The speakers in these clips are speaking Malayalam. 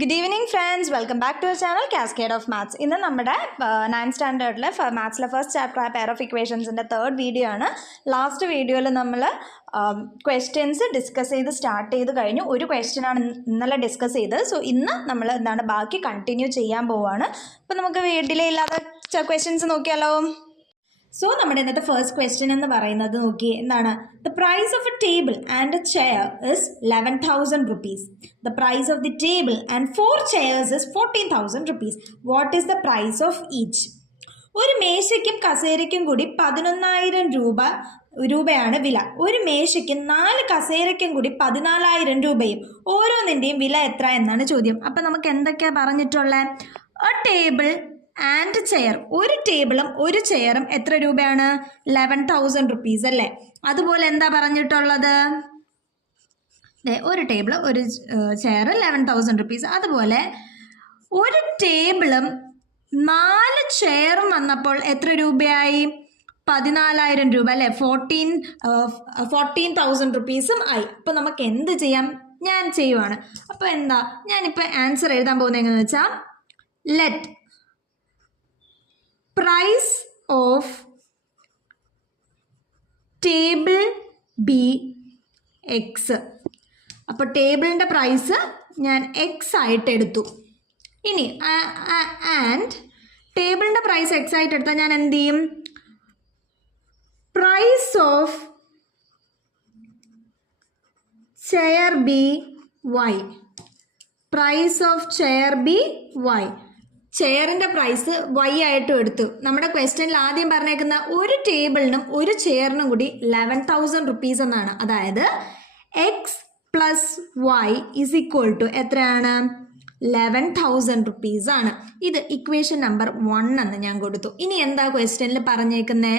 Good evening friends, welcome back to our channel Cascade of Maths. ഇന്ന് നമ്മുടെ 9th സ്റ്റാൻഡേർഡിലെ മാത്സിലെ ഫസ്റ്റ് ചാപ്റ്റർ പെയർ ഓഫ് ഇക്വേഷൻസിൻ്റെ തേർഡ് വീഡിയോ ആണ്. ലാസ്റ്റ് വീഡിയോയിൽ നമ്മൾ ക്വസ്റ്റ്യൻസ് ഡിസ്കസ് ചെയ്ത് സ്റ്റാർട്ട് ചെയ്ത് കഴിഞ്ഞു. ഒരു ക്വസ്റ്റ്യൻ ആണ് ഇന്നലെ ഡിസ്കസ് ചെയ്തത്. സോ ഇന്ന് നമ്മൾ ബാക്കി കണ്ടിന്യൂ ചെയ്യാൻ പോവുകയാണ്. അപ്പോൾ നമുക്ക് ഡിലേ ഇല്ലാതെ ക്വസ്റ്റ്യൻസ് നോക്കിയാലോ. സോ നമ്മുടെ ഇന്നത്തെ ഫസ്റ്റ് ക്വസ്റ്റ്യൻ എന്ന് പറയുന്നത് നോക്കി എന്താണ്, the price of a table and a chair is 11,000 rupees. The price of the table and 4 chairs ഇസ് 14,000 rupees. What is the price of each? ഒരു മേശയ്ക്കും കസേരയ്ക്കും കൂടി 11,000 രൂപയാണ് വില. ഒരു മേശയ്ക്കും 4 കസേരയ്ക്കും കൂടി 14,000 രൂപയും. ഓരോന്നിൻ്റെയും വില എത്ര എന്നാണ് ചോദ്യം. അപ്പം നമുക്ക് എന്തൊക്കെയാണ് പറഞ്ഞിട്ടുള്ളത്? എ ടേബിൾ ആൻഡ് ചെയർ, ഒരു ടേബിളും ഒരു ചെയറും എത്ര രൂപയാണ്? 11,000 rupees അല്ലേ. അതുപോലെ എന്താ പറഞ്ഞിട്ടുള്ളത്? ഒരു ടേബിൾ ഒരു ചെയർ 11,000 rupees. അതുപോലെ ഒരു ടേബിളും 4 ചെയറും വന്നപ്പോൾ എത്ര രൂപയായി? 14,000 രൂപ അല്ലേ. 14,000 rupees ആയി. അപ്പോൾ നമുക്ക് എന്ത് ചെയ്യാം? ഞാൻ ചെയ്യുവാണ്. അപ്പോൾ എന്താ, ഞാനിപ്പോൾ ആൻസർ എഴുതാൻ പോകുന്നത് എങ്ങനെയാണെന്ന് വെച്ചാൽ, let price of table be X. അപ്പോൾ ടേബിളിൻ്റെ പ്രൈസ് ഞാൻ എക്സ് ആയിട്ട് എടുത്തു. ഇനി ആൻഡ് ടേബിളിൻ്റെ പ്രൈസ് എക്സ് ആയിട്ട് എടുത്താൽ ഞാൻ എന്ത് ചെയ്യും? Price of chair be y. Price of chair be y. ചെയറിൻ്റെ പ്രൈസ് വൈ ആയിട്ടും എടുത്തു. നമ്മുടെ ക്വസ്റ്റ്യനിൽ ആദ്യം പറഞ്ഞേക്കുന്ന ഒരു ടേബിളിനും ഒരു ചെയറിനും കൂടി 11,000 rupees എന്നാണ്. അതായത് X plus Y is equal to എത്രയാണ്? 11,000 rupees ആണ്. ഇത് ഇക്വേഷൻ നമ്പർ 1 എന്ന് ഞാൻ കൊടുത്തു. ഇനി എന്താ ക്വസ്റ്റ്യനിൽ പറഞ്ഞേക്കുന്നത്?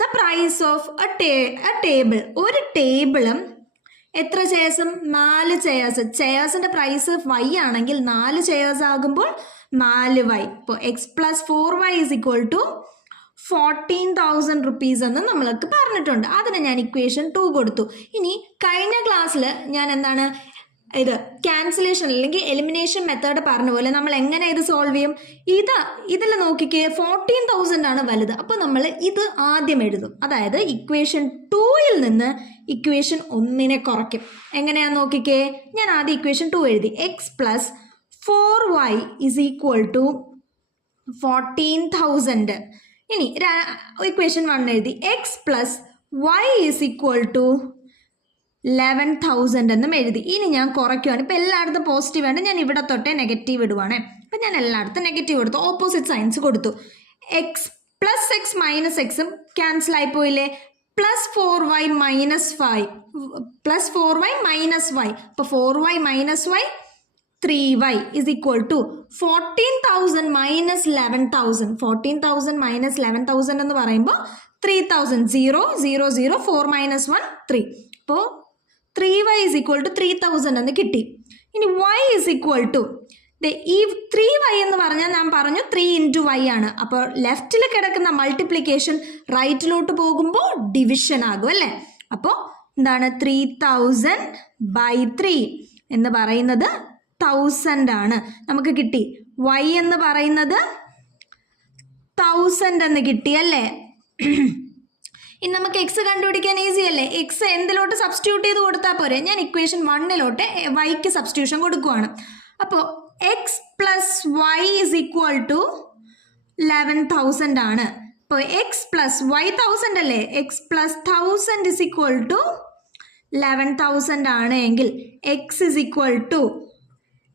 The price of a table, ഒരു ടേബിളും എത്ര ചെയർസും? 4 ചെയർസ്. ചെയർസിൻ്റെ പ്രൈസ് വൈ ആണെങ്കിൽ 4 ചെയർസ് ആകുമ്പോൾ 4y. ഇപ്പോൾ X plus 4y is equal to 14,000 rupees എന്ന് നമ്മൾക്ക് പറഞ്ഞിട്ടുണ്ട്. അതിന് ഞാൻ ഇക്വേഷൻ 2 കൊടുത്തു. ഇനി കഴിഞ്ഞ ക്ലാസ്സിൽ ഞാൻ എന്താണ് ഇത് ക്യാൻസലേഷൻ അല്ലെങ്കിൽ എലിമിനേഷൻ മെത്തേഡ് പറഞ്ഞ പോലെ നമ്മൾ എങ്ങനെ ഇത് സോൾവ് ചെയ്യും? ഇതിൽ നോക്കിക്കേ, 14,000 ആണ് വലുത്. അപ്പോൾ നമ്മൾ ഇത് ആദ്യം എഴുതും. അതായത് ഇക്വേഷൻ 2ൽ നിന്ന് ഇക്വേഷൻ 1 കുറയ്ക്കും. എങ്ങനെയാണെന്ന് നോക്കിക്കേ, ഞാൻ ആദ്യം ഇക്വേഷൻ 2 എഴുതി. X plus 4y is equal to 14,000. ഇനി ഇക്വേഷൻ 1 എഴുതി. X plus Y is equal to 11,000 എന്നും എഴുതി. ഇനി ഞാൻ കുറയ്ക്കുവാണ്. ഇപ്പം എല്ലായിടത്തും പോസിറ്റീവ് ആണ്, ഞാൻ ഇവിടെ തൊട്ടേ നെഗറ്റീവ് ഇടുവാണേ. അപ്പം ഞാൻ എല്ലായിടത്തും നെഗറ്റീവ് കൊടുത്തു, ഓപ്പോസിറ്റ് സൈൻസ് കൊടുത്തു. എക്സ് പ്ലസ് എക്സ് മൈനസ് എക്സും ക്യാൻസൽ ആയി പോയില്ലേ. Plus 4y minus 5 plus 4y minus Y. അപ്പോൾ 4y minus Y 3y is equal to 14,000 minus 11,000. 14,000 minus 11,000 എന്ന് പറയുമ്പോൾ 3,000. 0 0 0 4 minus 1 3. അപ്പോൾ 3y is equal to 3,000 എന്ന് കിട്ടി. ഇനി y is equal to ഈ 3y എന്ന് പറഞ്ഞാൽ ഞാൻ പറഞ്ഞു 3 into y ആണ്. അപ്പോൾ ലെഫ്റ്റിൽ കിടക്കുന്ന മൾട്ടിപ്ലിക്കേഷൻ റൈറ്റിലോട്ട് പോകുമ്പോൾ ഡിവിഷൻ ആകും അല്ലേ. അപ്പോൾ എന്താണ് 3,000 by 3 എന്ന് പറയുന്നത് 1000 ആണ്. നമുക്ക് കിട്ടി y എന്ന് പറയുന്നത് 1000 എന്ന് കിട്ടി അല്ലേ. ഇനി നമുക്ക് എക്സ് കണ്ടുപിടിക്കാൻ ഈസി അല്ലേ. എക്സ് എന്തിലോട്ട് സബ്സ്റ്റിറ്റ്യൂട്ട് ചെയ്ത് കൊടുത്താൽ പോരെ. ഞാൻ ഇക്വേഷൻ 1ലോട്ട് വൈക്ക് സബ്സ്റ്റിറ്റ്യൂഷൻ കൊടുക്കുവാണ്. അപ്പോൾ x plus Y is equal to 11,000 ആണ്. അപ്പോൾ എക്സ് പ്ലസ് വൈ 1000 അല്ലേ. X plus 1000 is equal to 11,000 ആണ് എങ്കിൽ x is equal to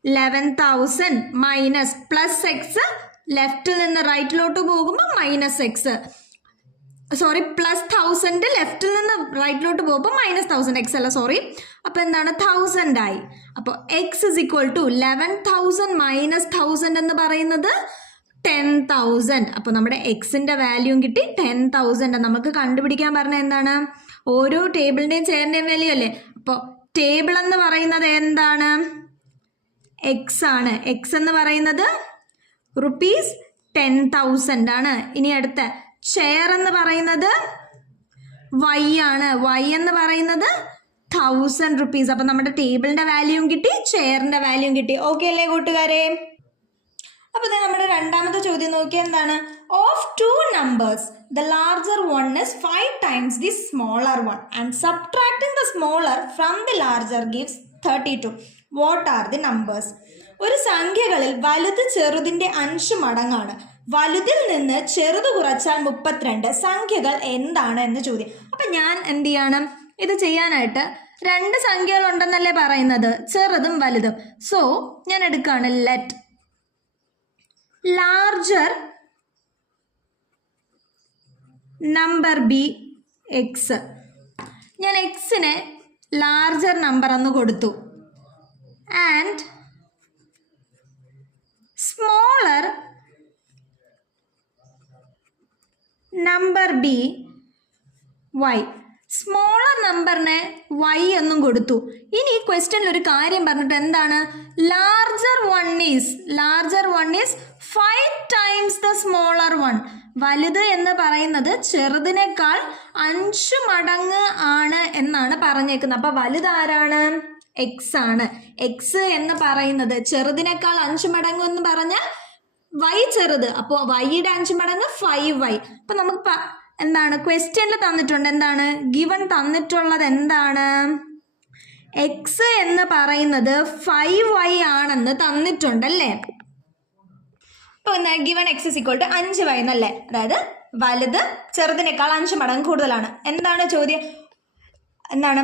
11,000 minus plus x, ലെഫ്റ്റിൽ നിന്ന് റൈറ്റിലോട്ട് പോകുമ്പോൾ മൈനസ് എക്സ്, സോറി പ്ലസ് 1000 ലെഫ്റ്റിൽ നിന്ന് റൈറ്റിലോട്ട് പോകുമ്പോൾ മൈനസ് 1000 എക്സ് അല്ല സോറി. അപ്പോൾ എന്താണ് 1000 ആയി. അപ്പോൾ X is equal to 11,000 minus 1000 എന്ന് പറയുന്നത് 10,000. അപ്പോൾ നമ്മുടെ എക്സിൻ്റെ വാല്യൂം കിട്ടി 10,000. നമുക്ക് കണ്ടുപിടിക്കാൻ പറഞ്ഞ എന്താണ്? ഓരോ ടേബിളിൻ്റെയും ചെയറിൻ്റെയും വാല്യൂ അല്ലേ. അപ്പോൾ ടേബിൾ എന്ന് പറയുന്നത് എന്താണ്? എക്സ് ആണ്. എക്സ് എന്ന് പറയുന്നത് rupees 10,000 ആണ്. ഇനി അടുത്ത ചെയർ എന്ന് പറയുന്നത് y ആണ്. y എന്ന് പറയുന്നത് 1000 rupees. അപ്പം നമ്മുടെ ടേബിളിൻ്റെ വാല്യൂയും കിട്ടി, ചെയറിൻ്റെ വാല്യൂയും കിട്ടി. ഓക്കെ അല്ലേ കൂട്ടുകാരെ? അപ്പോൾ നമ്മുടെ രണ്ടാമത്തെ ചോദ്യം നോക്കിയാൽ എന്താണ്? Of 2 numbers the larger one is 5 times the smaller one and subtracting the smaller from the larger gives 32. What are the numbers? ഒരു സംഖ്യകളിൽ വലുത് ചെറുതിൻ്റെ 5 മടങ്ങാണ്. വലുതിൽ നിന്ന് ചെറുത് കുറച്ചാൽ 32. സംഖ്യകൾ എന്താണ് എന്ന് ചോദ്യം. അപ്പം ഞാൻ എന്ത് ചെയ്യണം? ഇത് ചെയ്യാനായിട്ട് 2 സംഖ്യകൾ ഉണ്ടെന്നല്ലേ പറയുന്നത്, ചെറുതും വലുതും. സോ ഞാൻ എടുക്കുകയാണ് let larger number be x. ഞാൻ എക്സിനെ ലാർജർ നമ്പർ എന്ന് കൊടുത്തു. And smaller number be y. Smaller നമ്പറിനെ വൈ എന്നും കൊടുത്തു. ഇനി ഈ ക്വസ്റ്റ്യനിൽ ഒരു കാര്യം പറഞ്ഞിട്ട് എന്താണ്? Larger one is 5 times the smaller one. വലുത് എന്ന് പറയുന്നത് ചെറുതിനേക്കാൾ 5 മടങ്ങ് ആണ് എന്നാണ് പറഞ്ഞേക്കുന്നത്. അപ്പൊ വലുത് ആരാണ്? എക്സ് ആണ്. എക്സ് എന്ന് പറയുന്നത് ചെറുതിനേക്കാൾ 5 മടങ്ങ് എന്ന് പറഞ്ഞാൽ വൈ ചെറുത്. അപ്പോൾ വൈയുടെ 5 മടങ്ങ് 5y. അപ്പൊ നമുക്ക് എന്താണ് ക്വസ്റ്റ്യനിൽ തന്നിട്ടുണ്ട്? എന്താണ് ഗിവൺ തന്നിട്ടുള്ളത്? എന്താണ്? എക്സ് എന്ന് പറയുന്നത് 5y ആണെന്ന് തന്നിട്ടുണ്ടല്ലേ. അപ്പോൾ എന്താ given X is equal to 5y എന്നല്ലേ? അതായത് വലുത് ചെറുതിനേക്കാൾ 5 മടങ്ങ് കൂടുതലാണ്. എന്താണ് ചോദ്യം? എന്താണ്?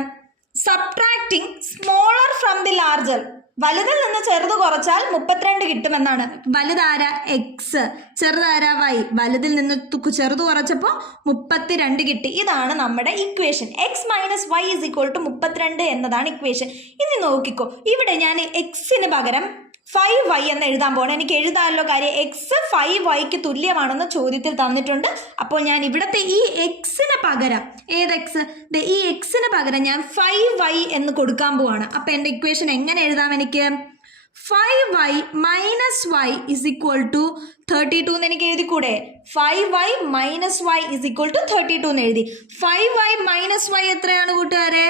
Subtracting smaller from the larger. വലുതിൽ നിന്ന് ചെറുത് കുറച്ചാൽ 32 കിട്ടുമെന്നാണ്. വലുതാര? എക്സ്. ചെറുതാര? വൈ. വലുതിൽ നിന്ന് ചെറുത് കുറച്ചപ്പോൾ 32 കിട്ടി. ഇതാണ് നമ്മുടെ ഇക്വേഷൻ. X minus Y is equal to 32 എന്നതാണ് ഇക്വേഷൻ. ഇനി നോക്കിക്കോ, ഇവിടെ ഞാൻ എക്സിന് പകരം 5y എന്ന് എഴുതാൻ പോകണം. എനിക്ക് എഴുതാമല്ലോ, കാര്യം എക്സ് 5yക്ക് തുല്യമാണെന്ന് ചോദ്യത്തിൽ തന്നിട്ടുണ്ട്. അപ്പോൾ ഞാൻ ഇവിടുത്തെ ഈ എക്സിന് പകരം, ഏത് എക്സ്? ഈ എക്സിന് പകരം ഞാൻ 5y എന്ന് കൊടുക്കാൻ പോവാണ്. അപ്പം എൻ്റെ ഇക്വേഷൻ എങ്ങനെ എഴുതാം? എനിക്ക് 5y minus Y is equal to 32 എന്ന് എനിക്ക് എഴുതിക്കൂടെ? 5y minus Y is equal to 32 എന്ന് എഴുതി. 5y മൈനസ് വൈ എത്രയാണ് കൂട്ടുകാരെ?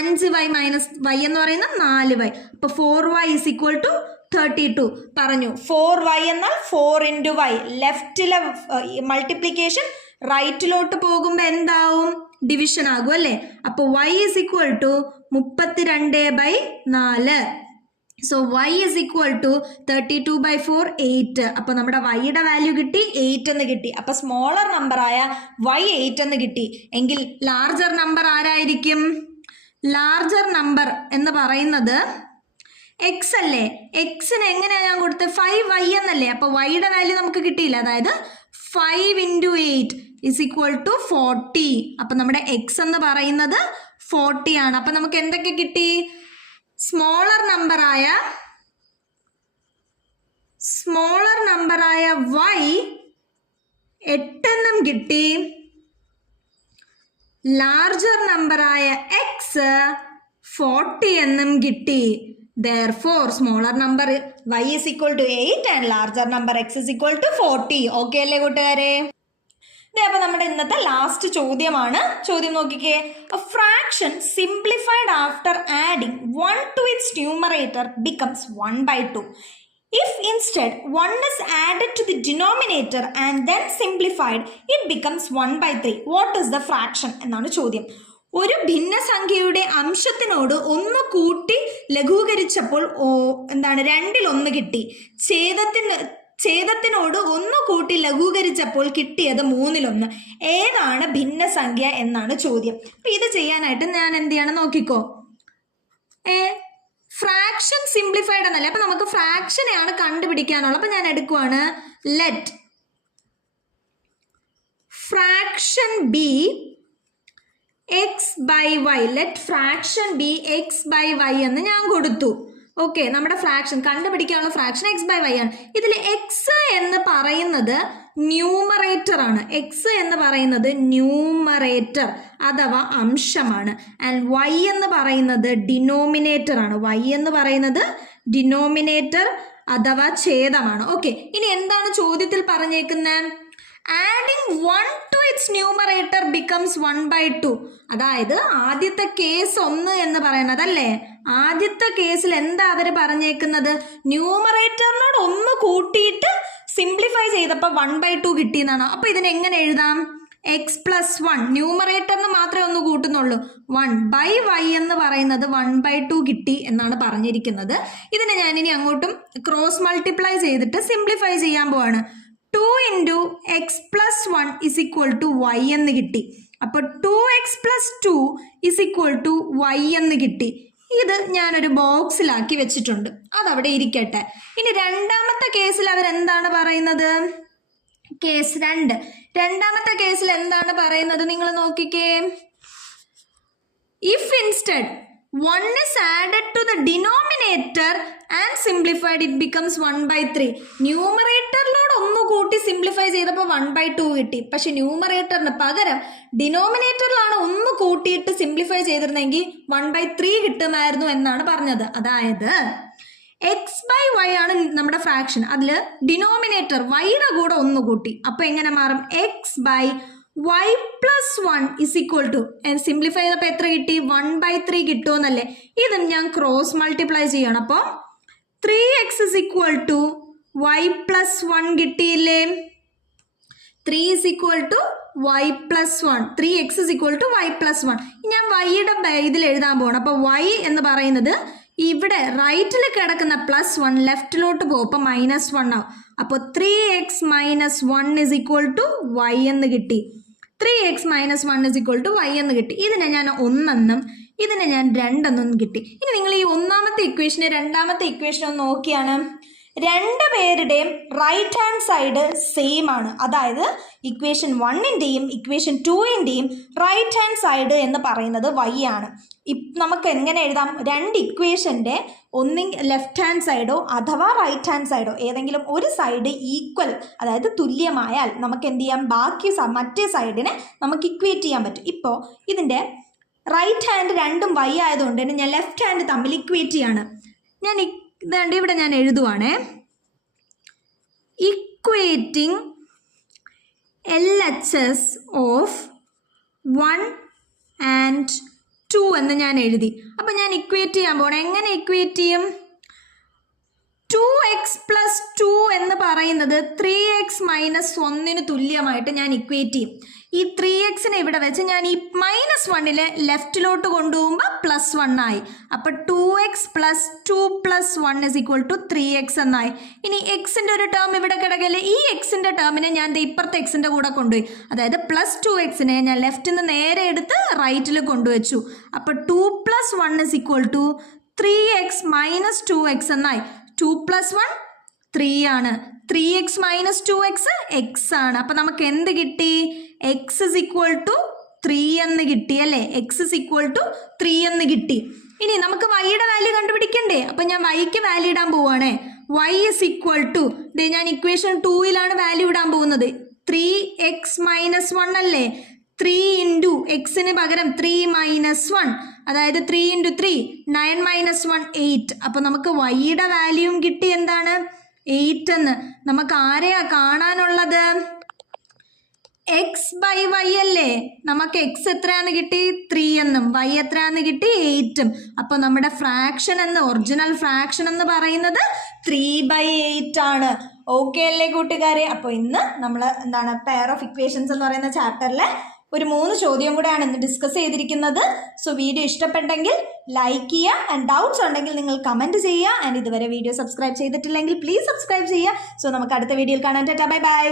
5y മൈനസ് വൈ എന്ന് പറയുന്നത് 4y. അപ്പോൾ 4y ഇസ് ഈക്വൽ ടു 32 പറഞ്ഞു. 4y എന്നാൽ 4 into y. ലെഫ്റ്റിലെ മൾട്ടിപ്ലിക്കേഷൻ റൈറ്റിലോട്ട് പോകുമ്പോൾ എന്താവും? ഡിവിഷൻ ആകും അല്ലേ? അപ്പോൾ y is equal to 32/4. So y is equal to 32/4 8. അപ്പോൾ നമ്മുടെ yയുടെ വാല്യൂ കിട്ടി 8 എന്ന് കിട്ടി. അപ്പോൾ സ്മോളർ നമ്പറായ y 8 എന്ന് കിട്ടി. എങ്കിൽ ലാർജർ നമ്പർ ആരായിരിക്കും? ലാർജർ നമ്പർ എന്ന് പറയുന്നത് എക്സ് അല്ലേ? എക്സിന് എങ്ങനെയാണ് ഞാൻ കൊടുത്തത്? 5y എന്നല്ലേ? അപ്പോൾ വൈയുടെ വാല്യൂ നമുക്ക് കിട്ടിയില്ല. അതായത് 5 into 8 is equal to 40. അപ്പം നമ്മുടെ എക്സ് എന്ന് പറയുന്നത് 40 ആണ്. അപ്പം നമുക്ക് എന്തൊക്കെ കിട്ടി? സ്മോളർ നമ്പറായ വൈ 8 എന്നും കിട്ടി. ലാർജർ നമ്പറായ എക്സ് 40 എന്നും കിട്ടി. Therefore, smaller number y is equal to 8 and larger number x is equal to 40. Okay അല്ലേ കൂട്ടുകാരെ? അപ്പോൾ നമ്മുടെ ഇന്നത്തെ ലാസ്റ്റ് ചോദ്യമാണ്. ചോദ്യം നോക്കിക്കേ. A fraction simplified after adding 1 to its numerator becomes 1/2. If instead 1 is added to the denominator and then simplified, it becomes 1/3. What is the fraction എന്നാണ് ചോദ്യം. ഒരു ഭിന്നസംഖ്യയുടെ അംശത്തിനോട് 1 കൂട്ടി ലഘൂകരിച്ചപ്പോൾ എന്താണ് 2/1 കിട്ടി. ഛേദത്തിനോട് 1 കൂട്ടി ലഘൂകരിച്ചപ്പോൾ കിട്ടിയത് 3/1. ഏതാണ് ഭിന്നസംഖ്യ എന്നാണ് ചോദ്യം. അപ്പം ഇത് ചെയ്യാനായിട്ട് ഞാൻ എന്ത് ചെയ്യണം നോക്കിക്കോ. ഫ്രാക്ഷൻ സിംപ്ലിഫൈഡ് എന്നല്ലേ? അപ്പം നമുക്ക് ഫ്രാക്ഷനെയാണ് കണ്ടുപിടിക്കാനുള്ളത്. അപ്പം ഞാൻ എടുക്കുവാണ് let fraction be x/y. Let fraction be x/y എന്ന് ഞാൻ കൊടുത്തു. ഓക്കെ, നമ്മുടെ ഫ്രാക്ഷൻ കണ്ടുപിടിക്കാനുള്ള ഫ്രാക്ഷൻ x/y ആണ്. ഇതിൽ എക്സ് എന്ന് പറയുന്നത് ന്യൂമറേറ്റർ ആണ്. എക്സ് എന്ന് പറയുന്നത് ന്യൂമറേറ്റർ അഥവാ അംശമാണ്. ആൻഡ് വൈ എന്ന് പറയുന്നത് ഡിനോമിനേറ്റർ ആണ്. വൈ എന്ന് പറയുന്നത് ഡിനോമിനേറ്റർ അഥവാ ഛേദമാണ്. ഓക്കെ, ഇനി എന്താണ് ചോദ്യത്തിൽ പറഞ്ഞേക്കുന്നത്? Adding 1 to its numerator becomes 1/2. അതായത് ആദ്യത്തെ കേസ് 1 എന്ന് പറയുന്നത് അല്ലേ, ആദ്യത്തെ കേസിൽ എന്താ അവർ പറഞ്ഞേക്കുന്നത്, ന്യൂമറേറ്ററിനോട് 1 കൂട്ടിയിട്ട് സിംപ്ലിഫൈ ചെയ്തപ്പോൾ 1/2 കിട്ടിയെന്നാണ്. അപ്പൊ ഇതിനെ എങ്ങനെ എഴുതാം, x+1 ന്യൂമറേറ്ററിന് മാത്രമേ 1 കൂട്ടുന്നുള്ളൂ, 1/y എന്ന് പറയുന്നത് 1/2 കിട്ടി എന്നാണ് പറഞ്ഞിരിക്കുന്നത്. ഇതിനെ ഞാൻ ഇനി അങ്ങോട്ടും ക്രോസ് മൾട്ടിപ്ലൈ ചെയ്തിട്ട് സിംപ്ലിഫൈ ചെയ്യാൻ പോവാണ്. 2 into x+1 is equal to y എന്ന് കിട്ടി. അപ്പോൾ 2x+2 is equal to y എന്ന് കിട്ടി. ഇത് ഞാനൊരു ബോക്സിലാക്കി വെച്ചിട്ടുണ്ട്, അതവിടെ ഇരിക്കട്ടെ. ഇനി രണ്ടാമത്തെ കേസിൽ അവരെന്താണ് പറയുന്നത്, കേസ് 2. രണ്ടാമത്തെ കേസിൽ എന്താണ് പറയുന്നത് നിങ്ങൾ നോക്കിക്കേ. If instead 1 is added to the denominator and simplified, it becomes 1/3. ന്യൂമറേറ്ററിനോട് 1 കൂട്ടി സിംപ്ലിഫൈ ചെയ്തപ്പോൾ 1/2 കിട്ടി. പക്ഷെ ന്യൂമറേറ്ററിന് പകരം ഡിനോമിനേറ്ററിലാണ് 1 കൂട്ടിയിട്ട് സിംപ്ലിഫൈ ചെയ്തിരുന്നെങ്കിൽ 1/3 കിട്ടുമായിരുന്നു എന്നാണ് പറഞ്ഞത്. അതായത് x/y ആണ് നമ്മുടെ ഫ്രാക്ഷൻ, അതിൽ ഡിനോമിനേറ്റർ വൈയുടെ കൂടെ 1 കൂട്ടി. അപ്പൊ എങ്ങനെ മാറും, x/y+1 is equal to, simplify ചെയ്തപ്പോൾ എത്ര കിട്ടി, 1/3 കിട്ടുമെന്നല്ലേ. ഇതും ഞാൻ ക്രോസ് മൾട്ടിപ്ലൈ ചെയ്യണം. അപ്പോൾ 3x is equal to y+1 കിട്ടിയില്ലേ, 3 is equal to y+1, 3x is equal to y+1. ഞാൻ വൈയുടെ ഇതിൽ എഴുതാൻ പോകണം. അപ്പോൾ y എന്ന് പറയുന്നത് ഇവിടെ റൈറ്റിൽ കിടക്കുന്ന +1 ലെഫ്റ്റിലോട്ട് പോകും, അപ്പോൾ -1 ആവും. അപ്പോൾ 3x - 1 is equal to y എന്ന് കിട്ടി. 3x - 1 is equal to y എന്ന് കിട്ടി. ഇതിനെ ഞാൻ 1 എന്നും ഇതിനെ ഞാൻ 2 എന്നും കിട്ടി. ഇനി നിങ്ങൾ ഈ ഒന്നാമത്തെ ഇക്വേഷനെ രണ്ടാമത്തെ ഇക്വേഷൻ ഒന്ന് നോക്കിയാണ്, രണ്ട് പേരുടെയും റൈറ്റ് ഹാൻഡ് സൈഡ് സെയിം ആണ്. അതായത് ഇക്വേഷൻ 1ൻ്റെയും ഇക്വേഷൻ 2ൻ്റെയും റൈറ്റ് ഹാൻഡ് സൈഡ് എന്ന് പറയുന്നത് y ആണ്. നമുക്ക് എങ്ങനെ എഴുതാം, രണ്ട് ഇക്വേഷൻ്റെ ഒന്നെങ്കിൽ ലെഫ്റ്റ് ഹാൻഡ് സൈഡോ അഥവാ റൈറ്റ് ഹാൻഡ് സൈഡോ ഏതെങ്കിലും ഒരു സൈഡ് ഈക്വൽ, അതായത് തുല്യമായാൽ നമുക്ക് എന്ത് ചെയ്യാം, ബാക്കി മറ്റേ സൈഡിനെ നമുക്ക് ഇക്വേറ്റ് ചെയ്യാൻ പറ്റും. ഇപ്പോൾ ഇതിൻ്റെ റൈറ്റ് ഹാൻഡ് രണ്ടും y ആയതുകൊണ്ട് തന്നെ ഞാൻ ലെഫ്റ്റ് ഹാൻഡ് തമ്മിൽ ഇക്വേറ്റ് ചെയ്യാണ്. ഞാൻ ഇതാണ്ട് ഇവിടെ ഞാൻ എഴുതുവാണേ, ഇക്വേറ്റിംഗ് LHS ഓഫ് 1 and 2 എന്ന് ഞാൻ എഴുതി. അപ്പം ഞാൻ ഇക്വേറ്റ് ചെയ്യാൻ പോകണം. എങ്ങനെ ഇക്വേറ്റ് ചെയ്യും, 2x+2 എന്ന് പറയുന്നത് 3x - 1 തുല്യമായിട്ട് ഞാൻ ഇക്വേറ്റ് ചെയ്യും. ഈ 3xനെ ഇവിടെ വെച്ച് ഞാൻ ഈ -1 ലെഫ്റ്റിലോട്ട് കൊണ്ടുപോകുമ്പോൾ +1 ആയി. അപ്പോൾ 2x + 2 + 1 is equal to 3x എന്നായി. ഇനി എക്സിൻ്റെ ഒരു ടേം ഇവിടെ കിടക്കല്ലേ, ഈ എക്സിൻ്റെ ടേമിനെ ഞാൻ ഇപ്പുറത്തെ എക്സിൻ്റെ കൂടെ കൊണ്ടുപോയി. അതായത് +2xനെ ഞാൻ ലെഫ്റ്റിൽ നിന്ന് നേരെ എടുത്ത് റൈറ്റിൽ കൊണ്ടുവച്ചു. അപ്പോൾ 2 + 1 is equal to 3x - 2x എന്നായി. 2 + 1 3 ആണ്, 3x - 2x x ആണ്. അപ്പം നമുക്ക് എന്ത് കിട്ടി, x is equal to 3 എന്ന് കിട്ടി അല്ലേ, x is equal to 3 എന്ന് കിട്ടി. ഇനി നമുക്ക് വൈയുടെ വാല്യൂ കണ്ടുപിടിക്കണ്ടേ, അപ്പം ഞാൻ വൈക്ക് വാല്യൂ ഇടാൻ പോവുകയാണേ. y is equal to, ഞാൻ ഇക്വേഷൻ 2ലാണ് വാല്യൂ ഇടാൻ പോകുന്നത്, 3x - 1 അല്ലേ, 3 into എക്സിന് പകരം 3 - 1, അതായത് 3 into 3 9 - 1 8. അപ്പോൾ നമുക്ക് വൈയുടെ വാല്യൂവും കിട്ടി, എന്താണ് 8 എന്ന്. നമുക്ക് ആരെയാ കാണാനുള്ളത്, x/y അല്ലേ, നമുക്ക് x എത്രയാന്ന് കിട്ടി 3 എന്നും y എത്രയാന്ന് കിട്ടി 8ഉം. അപ്പോൾ നമ്മുടെ ഫ്രാക്ഷൻ എന്ന് ഒറിജിനൽ ഫ്രാക്ഷൻ എന്ന് പറയുന്നത് 3/8 ആണ്. ഓക്കെ അല്ലേ കൂട്ടുകാരെ. അപ്പോൾ ഇന്ന് നമ്മൾ എന്താണ് പെയർ ഓഫ് ഇക്വേഷൻസ് എന്ന് പറയുന്ന ചാപ്റ്ററിലെ ഒരു 3 ചോദ്യം കൂടെയാണ് ഇന്ന് ഡിസ്കസ് ചെയ്തിരിക്കുന്നത്. സോ വീഡിയോ ഇഷ്ടപ്പെട്ടെങ്കിൽ ലൈക്ക് ചെയ്യുക, ആൻഡ് ഡൗട്ട്സ് ഉണ്ടെങ്കിൽ നിങ്ങൾ കമൻറ്റ് ചെയ്യുക. ആൻഡ് ഇതുവരെ വീഡിയോ സബ്സ്ക്രൈബ് ചെയ്തിട്ടില്ലെങ്കിൽ പ്ലീസ് സബ്സ്ക്രൈബ് ചെയ്യുക. സോ നമുക്ക് അടുത്ത വീഡിയോയിൽ കാണാൻ. Tata, bye bye.